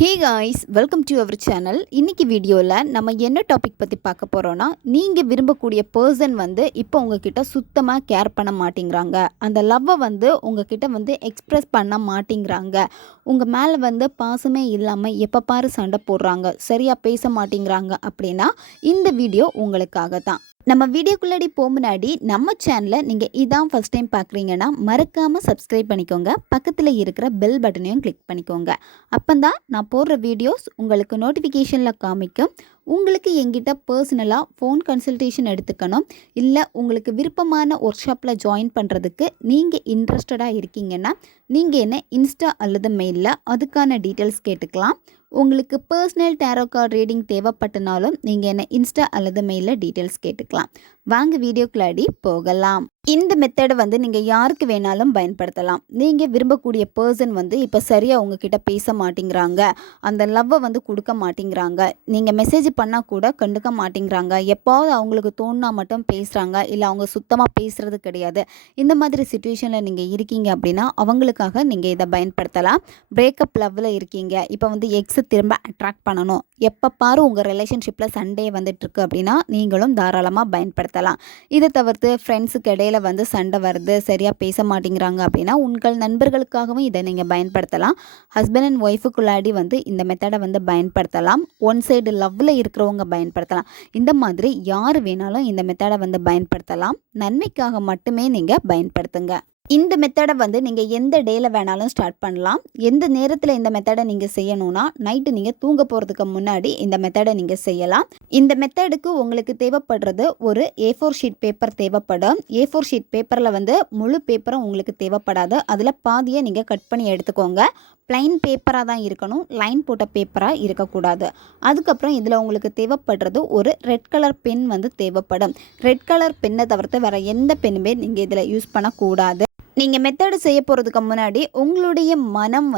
Hey guys, welcome to our channel. இன்றைக்கி வீடியோவில் நம்ம என்ன டாபிக் பற்றி பார்க்க போகிறோன்னா, நீங்கள் விரும்பக்கூடிய பர்சன் இப்போ உங்ககிட்ட சுத்தமாக கேர் பண்ண மாட்டேங்கிறாங்க. அந்த லவ்வை உங்ககிட்ட எக்ஸ்ப்ரெஸ் பண்ண மாட்டேங்கிறாங்க. உங்கள் மேலே பாசமே இல்லாமல் எப்போ பாரு சண்டை போடுறாங்க, சரியாக பேச மாட்டேங்கிறாங்க அப்படின்னா இந்த வீடியோ உங்களுக்காக தான். நம்ம வீடியோக்குள்ளாடி முன்னாடி நம்ம சேனலை நீங்கள் இதான் ஃபஸ்ட் டைம் பார்க்குறீங்கன்னா மறக்காமல் சப்ஸ்கிரைப் பண்ணிக்கோங்க. பக்கத்தில் இருக்கிற பெல் பட்டனையும் கிளிக் பண்ணிக்கோங்க. அப்போதான் நான் போடுற வீடியோஸ் உங்களுக்கு நோட்டிஃபிகேஷனில் காமிக்கும். உங்களுக்கு எங்கிட்ட பர்சனலாக ஃபோன் கன்சல்டேஷன் எடுத்துக்கணும், இல்லை உங்களுக்கு விருப்பமான ஒர்க் ஷாப்பில் ஜாயின் பண்ணுறதுக்கு நீங்கள் இன்ட்ரெஸ்டடாக இருக்கீங்கன்னா நீங்கள் என்ன இன்ஸ்டா அல்லது மெயிலில் அதுக்கான டீட்டெயில்ஸ் கேட்டுக்கலாம். உங்களுக்கு பர்சனல் டேரோ கார்டு ரீடிங் தேவைப்பட்டனாலும் நீங்கள் என்ன இன்ஸ்டா அல்லது மெயிலில் டீட்டெயில்ஸ் கேட்டுக்கலாம். வாங்க வீடியோக்குள்ளாடி போகலாம். இந்த மெத்தடை நீங்கள் யாருக்கு வேணாலும் பயன்படுத்தலாம். நீங்கள் விரும்பக்கூடிய பர்சன் இப்போ சரியாக உங்ககிட்ட பேச மாட்டேங்கிறாங்க, அந்த லவ்வை கொடுக்க மாட்டேங்கிறாங்க, நீங்கள் மெசேஜ் பண்ணால் கூட கண்டுக்க மாட்டேங்கிறாங்க, எப்போது அவங்களுக்கு தோணுனா மட்டும் பேசுகிறாங்க, இல்லை அவங்க சுத்தமாக பேசுகிறது கிடையாது. இந்த மாதிரி சுச்சுவேஷனில் நீங்கள் இருக்கீங்க அப்படின்னா அவங்களுக்காக நீங்கள் இதை பயன்படுத்தலாம். பிரேக்கப் லவ்வில் இருக்கீங்க, இப்போ எக்ஸை திரும்ப அட்ராக்ட் பண்ணணும், எப்போ பாரு உங்கள் ரிலேஷன்ஷிப்பில் சண்டே வந்துட்டுருக்கு அப்படின்னா நீங்களும் தாராளமாக பயன்படுத்தலாம். இதை தவிர்த்து ஃப்ரெண்ட்ஸுக்கு இடையில சண்டை வருது, சரியாக பேச மாட்டேங்கிறாங்க அப்படின்னா உங்கள் நண்பர்களுக்காகவும் இதை நீங்கள் பயன்படுத்தலாம். ஹஸ்பண்ட் அண்ட் ஒய்ஃபுக்குள்ளாடி இந்த மெத்தடை பயன்படுத்தலாம். ஒன் சைடு லவ்வில் இருக்கிறவங்க பயன்படுத்தலாம். இந்த மாதிரி யார் வேணாலும் இந்த மெத்தடை பயன்படுத்தலாம். நன்மைக்காக மட்டுமே நீங்கள் பயன்படுத்துங்க. இந்த மெத்தடை நீங்கள் எந்த டேயில் வேணாலும் ஸ்டார்ட் பண்ணலாம். எந்த நேரத்தில் இந்த மெத்தடை நீங்கள் செய்யணும்னா நைட்டு நீங்கள் தூங்க போகிறதுக்கு முன்னாடி இந்த மெத்தடை நீங்கள் செய்யலாம். இந்த மெத்தடுக்கு உங்களுக்கு தேவைப்படுறது ஒரு A4 ஷீட் பேப்பர் தேவைப்படும். A4 ஷீட் பேப்பரில் முழு பேப்பரும் உங்களுக்கு தேவைப்படாது. அதில் பாதியை நீங்கள் கட் பண்ணி எடுத்துக்கோங்க. ப்ளைன் பேப்பராக தான் இருக்கணும், லைன் போட்ட பேப்பராக இருக்கக்கூடாது. அதுக்கப்புறம் இதில் உங்களுக்கு தேவைப்படுறது ஒரு ரெட் கலர் பென் தேவைப்படும். ரெட் கலர் பென்னை தவிர்த்து வேறு எந்த பெண்ணுமே நீங்கள் இதில் யூஸ் பண்ணக்கூடாது. நீங்கள் மெத்தடு செய்ய போகிறதுக்கு முன்னாடி உங்களுடைய மனம்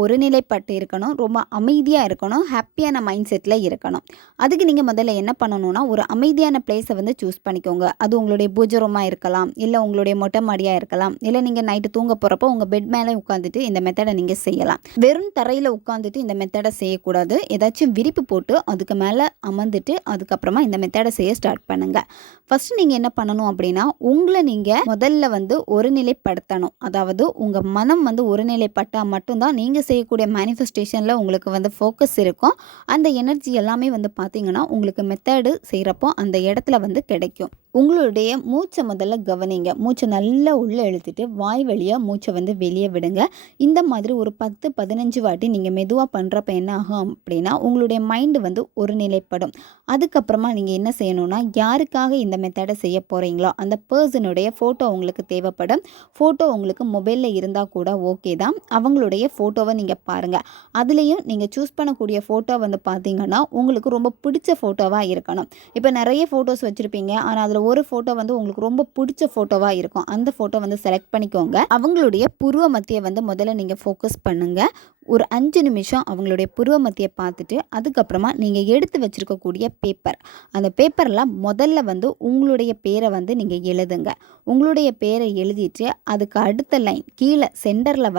ஒருநிலைப்பட்டு இருக்கணும், ரொம்ப அமைதியாக இருக்கணும், ஹாப்பியான மைண்ட் செட்டில் இருக்கணும். அதுக்கு நீங்கள் முதல்ல என்ன பண்ணணும்னா ஒரு அமைதியான பிளேஸை சூஸ் பண்ணிக்கோங்க. அது உங்களுடைய பூஜை ரூமாக இருக்கலாம், இல்லை உங்களுடைய மொட்டை மாடியாக இருக்கலாம், இல்லை நீங்கள் நைட்டு தூங்க போகிறப்போ உங்கள் பெட் மேலே உட்காந்துட்டு இந்த மெத்தடை நீங்கள் செய்யலாம். வெறும் தரையில் உட்காந்துட்டு இந்த மெத்தடை செய்யக்கூடாது. ஏதாச்சும் விரிப்பு போட்டு அதுக்கு மேலே அமர்ந்துட்டு அதுக்கப்புறமா இந்த மெத்தடை செய்ய ஸ்டார்ட் பண்ணுங்கள். ஃபஸ்ட்டு நீங்கள் என்ன பண்ணணும் அப்படின்னா உங்களை நீங்கள் முதல்ல ஒருநிலைப்படுத்த, அதாவது உங்கள் மனம் ஒருநிலைப்பட்டால் மட்டும்தான் நீங்கள் செய்யக்கூடிய மேனிஃபெஸ்டேஷனில் உங்களுக்கு ஃபோக்கஸ் இருக்கும். அந்த எனர்ஜி எல்லாமே பார்த்தீங்கன்னா உங்களுக்கு மெத்தடு செய்கிறப்போ அந்த இடத்துல கிடைக்கும். உங்களுடைய மூச்சை முதல்ல கவனிங்க. மூச்சை நல்லா உள்ளே இழுத்துட்டு வாய் வழியாக மூச்சை வெளியே விடுங்க. இந்த மாதிரி ஒரு 10-15 வாட்டி நீங்கள் மெதுவாக பண்ணுறப்ப என்ன ஆகும் அப்படின்னா உங்களுடைய மைண்டு ஒருநிலைப்படும். அதுக்கப்புறமா நீங்கள் என்ன செய்யணும்னா யாருக்காக இந்த மெத்தடை செய்ய போகிறீங்களோ அந்த பர்சனுடைய ஃபோட்டோ உங்களுக்கு தேவைப்படும். ஃபோட்டோ உங்களுக்கு மொபைலில் இருந்தால் கூட ஓகே தான். அவங்களுடைய ஃபோட்டோவை நீங்கள் பாருங்கள். அதுலேயும் நீங்கள் சூஸ் பண்ணக்கூடிய ஃபோட்டோ பார்த்தீங்கன்னா உங்களுக்கு ரொம்ப பிடிச்ச ஃபோட்டோவாக இருக்கணும். இப்போ நிறைய ஃபோட்டோஸ் வச்சுருப்பீங்க, ஆனால் அதில் ஒரு ஃபோட்டோ உங்களுக்கு ரொம்ப பிடிச்ச ஃபோட்டோவாக இருக்கும். அந்த ஃபோட்டோ செலக்ட் பண்ணிக்கோங்க. அவங்களுடைய புருவ மத்தியை முதல்ல நீங்கள் ஃபோக்கஸ் பண்ணுங்கள். ஒரு 5 நிமிஷம் அவங்களுடைய புருவ மத்தியை பார்த்துட்டு அதுக்கப்புறமா நீங்கள் எடுத்து வச்சுருக்கக்கூடிய பேப்பர், அந்த பேப்பரில் முதல்ல உங்களுடைய பேரை நீங்கள் எழுதுங்க. உங்களுடைய பேரை எழுதிட்டு அதுக்கு அடுத்த லைன் கீழே சென்டரில்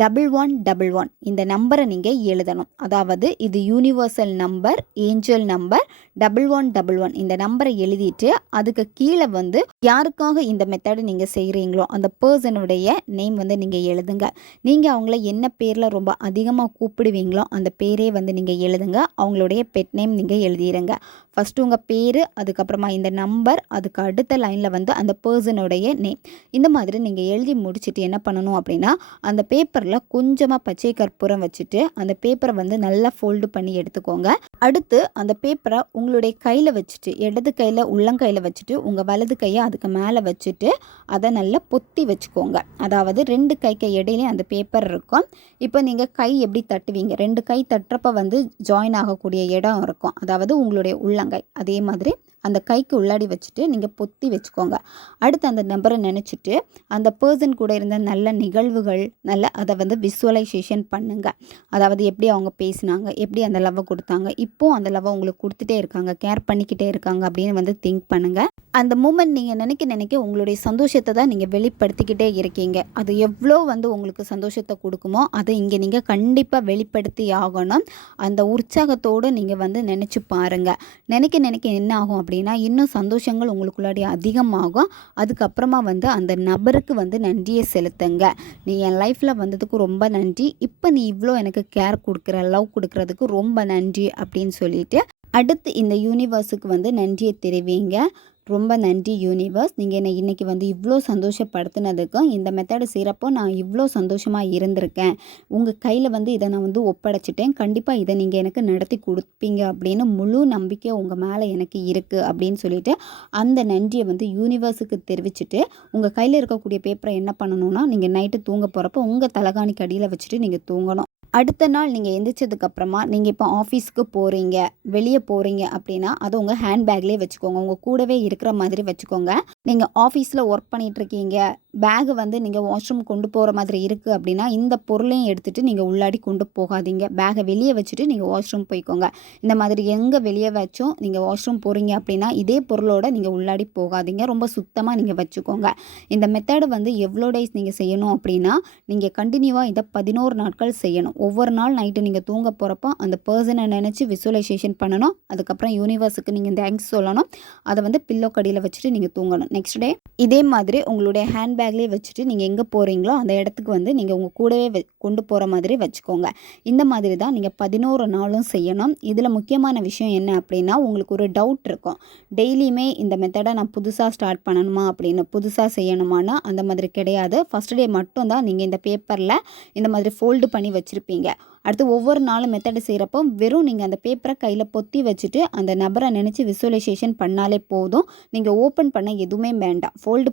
1111 இந்த நம்பரை நீங்கள் எழுதணும். அதாவது இது யூனிவர்சல் நம்பர், ஏஞ்சல் நம்பர் 1111 இந்த நம்பரை எழுதிட்டு அதுக்கு கீழே யாருக்காக இந்த மெத்தடை நீங்கள் செய்கிறீங்களோ அந்த பர்சனுடைய நேம் நீங்கள் எழுதுங்க. நீங்கள் அவங்கள என்ன பேரில் ரொம்ப அதிகமாக கூப்பிடுவீங்களோ அந்த பேரே நீங்கள் எழுதுங்க. அவங்களுடைய பெட் நேம் நீங்கள் எழுதிடுங்க. ஃபஸ்ட்டு உங்கள் பேர், அதுக்கப்புறமா இந்த நம்பர், அதுக்கு அடுத்த லைனில் அந்த பர்சனுடைய நேம். இந்த மாதிரி நீங்கள் எழுதி முடிச்சுட்டு என்ன பண்ணணும் அப்படின்னா அந்த பேப்பரில் கொஞ்சமாக பச்சை கற்பூரம் வச்சுட்டு அந்த பேப்பரை நல்லா ஃபோல்டு பண்ணி எடுத்துக்கோங்க. அடுத்து அந்த பேப்பரை உங்களுடைய கையில் வச்சுட்டு இடது கையில் உள்ளங்கையில் வச்சுட்டு உங்கள் வலது கையை அதுக்கு மேலே வச்சுட்டு அதை நல்லா பொத்தி வச்சுக்கோங்க. அதாவது 2 கைக்கு இடையிலே அந்த பேப்பர் இருக்கும். இப்போ நீங்கள் கை எப்படி தட்டுவீங்க, 2 கை தட்டுறப்ப ஜாயின் ஆகக்கூடிய இடம் இருக்கும், அதாவது உங்களுடைய உள்ளங்கை. அதே மாதிரி அந்த கைக்கு உள்ளாடி வச்சுட்டு நீங்கள் பொத்தி வச்சுக்கோங்க. அடுத்து அந்த நபரை நினச்சிட்டு அந்த பர்சன் கூட இருந்த நல்ல நிகழ்வுகள் அதை வந்து விசுவலைசேஷன் பண்ணுங்கள். அதாவது எப்படி அவங்க பேசினாங்க, எப்படி அந்த லவ்வை கொடுத்தாங்க, இப்போது அந்த லவ்வை உங்களுக்கு கொடுத்துட்டே இருக்காங்க, கேர் பண்ணிக்கிட்டே இருக்காங்க அப்படின்னு வந்து திங்க் பண்ணுங்கள். அந்த மூமெண்ட் நீங்கள் நினைக்க உங்களுடைய சந்தோஷத்தை தான் நீங்கள் வெளிப்படுத்திக்கிட்டே இருக்கீங்க. அது எவ்வளோ வந்து உங்களுக்கு சந்தோஷத்தை கொடுக்குமோ அதை இங்கே நீங்கள் கண்டிப்பாக வெளிப்படுத்தி ஆகணும். அந்த உற்சாகத்தோடு நீங்கள் வந்து நினச்சி பாருங்கள். நினைக்க என்ன ஆகும் அப்படின்னா இன்னும் சந்தோஷங்கள் உங்களுக்குள்ளாடி அதிகமாகும். அதுக்கப்புறமா வந்து அந்த நபருக்கு வந்து நன்றியை செலுத்துங்க. நீ என் லைஃப்பில் வந்ததுக்கு ரொம்ப நன்றி, இப்போ நீ இவ்வளோ எனக்கு கேர் கொடுக்குற, லவ் கொடுக்குறதுக்கு ரொம்ப நன்றி அப்படின்னு சொல்லிட்டு அடுத்து இந்த யூனிவர்ஸுக்கு வந்து நன்றியை தெரிவிங்க. ரொம்ப நன்றி யூனிவர்ஸ், நீங்கள் என்னை இன்றைக்கி வந்து இவ்வளோ சந்தோஷப்படுத்தினதுக்கும் இந்த மெத்தடு செய்கிறப்போ நான் இவ்வளோ சந்தோஷமாக இருந்திருக்கேன். உங்கள் கையில் வந்து இதை நான் வந்து ஒப்படைச்சிட்டேன். கண்டிப்பாக இதை நீங்கள் எனக்கு நடத்தி கொடுப்பீங்க அப்படின்னு முழு நம்பிக்கை உங்கள் மேலே எனக்கு இருக்குது அப்படின்னு சொல்லிட்டு அந்த நன்றியை வந்து யூனிவர்ஸுக்கு தெரிவிச்சுட்டு உங்கள் கையில் இருக்கக்கூடிய பேப்பரை என்ன பண்ணணும்னா நீங்கள் நைட்டு தூங்க போகிறப்போ உங்கள் தலகாணிக்கு அடியில் வச்சுட்டு நீங்கள் தூங்கணும். அடுத்த நாள் நீங்கள் எந்திரிச்சதுக்கப்புறமா நீங்கள் இப்போ ஆஃபீஸ்க்கு போகிறீங்க, வெளியே போகிறீங்க அப்படின்னா அதை உங்கள் ஹேண்ட்பேக்லேயே வச்சுக்கோங்க. உங்கள் கூடவே இருக்கிற மாதிரி வச்சுக்கோங்க. நீங்கள் ஆஃபீஸில் ஒர்க் பண்ணிகிட்ருக்கீங்க, பேகு வந்து நீங்கள் வாஷ்ரூம் கொண்டு போகிற மாதிரி இருக்குது அப்படின்னா இந்த பொருளையும் எடுத்துகிட்டு நீங்கள் உள்ளாடி கொண்டு போகாதீங்க. பேகை வெளியே வச்சுட்டு நீங்கள் வாஷ்ரூம் போய்க்கோங்க. இந்த மாதிரி எங்கே வெளியே வச்சோம் நீங்கள் வாஷ்ரூம் போகிறீங்க அப்படின்னா இதே பொருளோடு நீங்கள் உள்ளாடி போகாதீங்க. ரொம்ப சுத்தமாக நீங்கள் வச்சுக்கோங்க. இந்த மெத்தடு வந்து எவ்வளோ டேஸ் நீங்கள் செய்யணும் அப்படின்னா நீங்கள் கண்டினியூவாக இதை 11 நாட்கள் செய்யணும். ஒவ்வொரு நாள் நைட்டு நீங்கள் தூங்க போகிறப்போ அந்த பர்சனை நினச்சி விசுவலைசேஷன் பண்ணணும். அதுக்கப்புறம் யூனிவர்ஸுக்கு நீங்கள் தேங்க்ஸ் சொல்லணும். அதை வந்து பில்லோ கடியில் வச்சுட்டு நீங்கள் தூங்கணும். நெக்ஸ்ட் டே இதே மாதிரி உங்களுடைய ஹேண்ட்பேக்லேயே வச்சுட்டு நீங்கள் எங்கே போகிறீங்களோ அந்த இடத்துக்கு வந்து நீங்கள் உங்கள் கூடவே கொண்டு போகிற மாதிரி வச்சுக்கோங்க. இந்த மாதிரி தான் நீங்கள் 11 நாளும் செய்யணும். இதில் முக்கியமான விஷயம் என்ன அப்படின்னா உங்களுக்கு ஒரு டவுட் இருக்கும், டெய்லியுமே இந்த மெத்தடை நான் புதுசாக ஸ்டார்ட் பண்ணணுமா அப்படின்னு, புதுசாக செய்யணுமானா அந்த மாதிரி கிடையாது. ஃபஸ்ட் டே மட்டும் தான் நீங்கள் இந்த பேப்பரில் இந்த மாதிரி ஃபோல்டு பண்ணி வச்சுருப்பீங்க. அடுத்து ஒவ்வொரு நாளும் மெத்தடு செய்கிறப்போ வெறும் நீங்கள் அந்த பேப்பரை கையில் பொத்தி வச்சுட்டு அந்த நபரை நினச்சி விசுவலைசேஷன் பண்ணாலே போதும். நீங்கள் ஓப்பன் பண்ண எதுவுமே வேண்டாம். ஃபோல்டு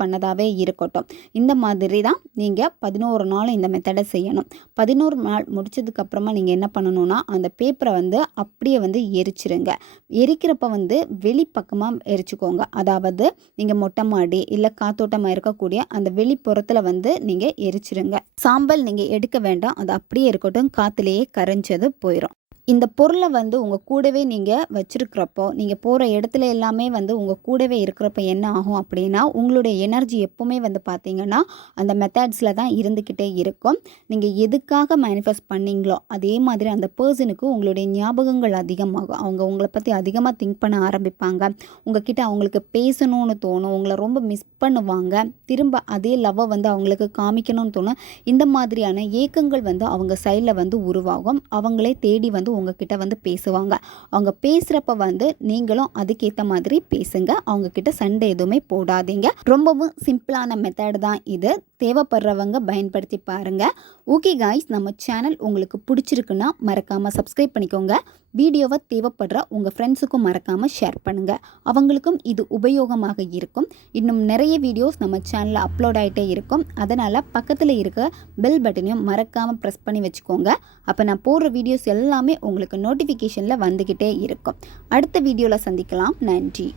பண்ணதாகவே இருக்கட்டும். இந்த மாதிரி தான் நீங்கள் 11 நாளும் இந்த மெத்தடை செய்யணும். 11 நாள் முடிச்சதுக்கப்புறமா நீங்கள் என்ன பண்ணணும்னா அந்த பேப்பரை வந்து அப்படியே வந்து எரிச்சிருங்க. எரிக்கிறப்ப வந்து வெளிப்பக்கமாக எரிச்சுக்கோங்க. அதாவது நீங்கள் மொட்டை மாடி இல்லை காத்தோட்டமாக இருக்கக்கூடிய அந்த வெளிப்புறத்தில் வந்து நீங்கள் எரிச்சிருங்க. சாம்பல் நீங்கள் எடுக்க வேண்டாம், அது அப்படியே இருக்கட்டும், காற்றுலேயே கரைஞ்சது போயிடும். இந்த பொருளை வந்து உங்கள் கூடவே நீங்கள் வச்சுருக்கிறப்போ நீங்கள் போகிற இடத்துல எல்லாமே வந்து உங்கள் கூடவே இருக்கிறப்ப என்ன ஆகும் அப்படின்னா உங்களுடைய எனர்ஜி எப்போவுமே வந்து பார்த்திங்கன்னா அந்த மெத்தட்ஸில் தான் இருந்துக்கிட்டே இருக்கும். நீங்கள் எதுக்காக மேனிஃபெஸ்ட் பண்ணீங்களோ அதே மாதிரி அந்த பர்சனுக்கு உங்களுடைய ஞாபகங்கள் அதிகமாகும். அவங்க உங்களை பற்றி அதிகமாக திங்க் பண்ண ஆரம்பிப்பாங்க. உங்ககிட்ட அவங்களுக்கு பேசணும்னு தோணும், உங்களை ரொம்ப மிஸ் பண்ணுவாங்க, திரும்ப அதே லவ்வை வந்து அவங்களுக்கு காமிக்கணும்னு தோணும். இந்த மாதிரியான ஏக்கங்கள் வந்து அவங்க சைடில் வந்து உருவாகும். அவங்களே தேடி வந்து உங்ககிட்ட வந்து பேசுவாங்க. அவங்க பேசுகிறப்ப வந்து நீங்களும் அதுக்கேற்ற மாதிரி பேசுங்க. அவங்கக்கிட்ட சண்டை எதுவுமே போடாதீங்க. ரொம்பவும் சிம்பிளான மெத்தட் தான் இது. தேவைப்படுறவங்க பயன்படுத்தி பாருங்கள். ஓகே காய்ஸ், நம்ம சேனல் உங்களுக்கு பிடிச்சிருக்குன்னா மறக்காமல் சப்ஸ்கிரைப் பண்ணிக்கோங்க. வீடியோவை தேவைப்படுற உங்கள் ஃப்ரெண்ட்ஸுக்கும் மறக்காமல் ஷேர் பண்ணுங்கள். அவங்களுக்கும் இது உபயோகமாக இருக்கும். இன்னும் நிறைய வீடியோஸ் நம்ம சேனலில் அப்லோட் ஆகிட்டே இருக்கும். அதனால் பக்கத்தில் இருக்க பெல் பட்டனையும் மறக்காமல் ப்ரெஸ் பண்ணி வச்சுக்கோங்க. அப்போ நான் போடுற வீடியோஸ் எல்லாமே உங்களுக்கு நோட்டிஃபிகேஷனில் வந்துக்கிட்டே இருக்கும். அடுத்த வீடியோவில் சந்திக்கலாம். நன்றி.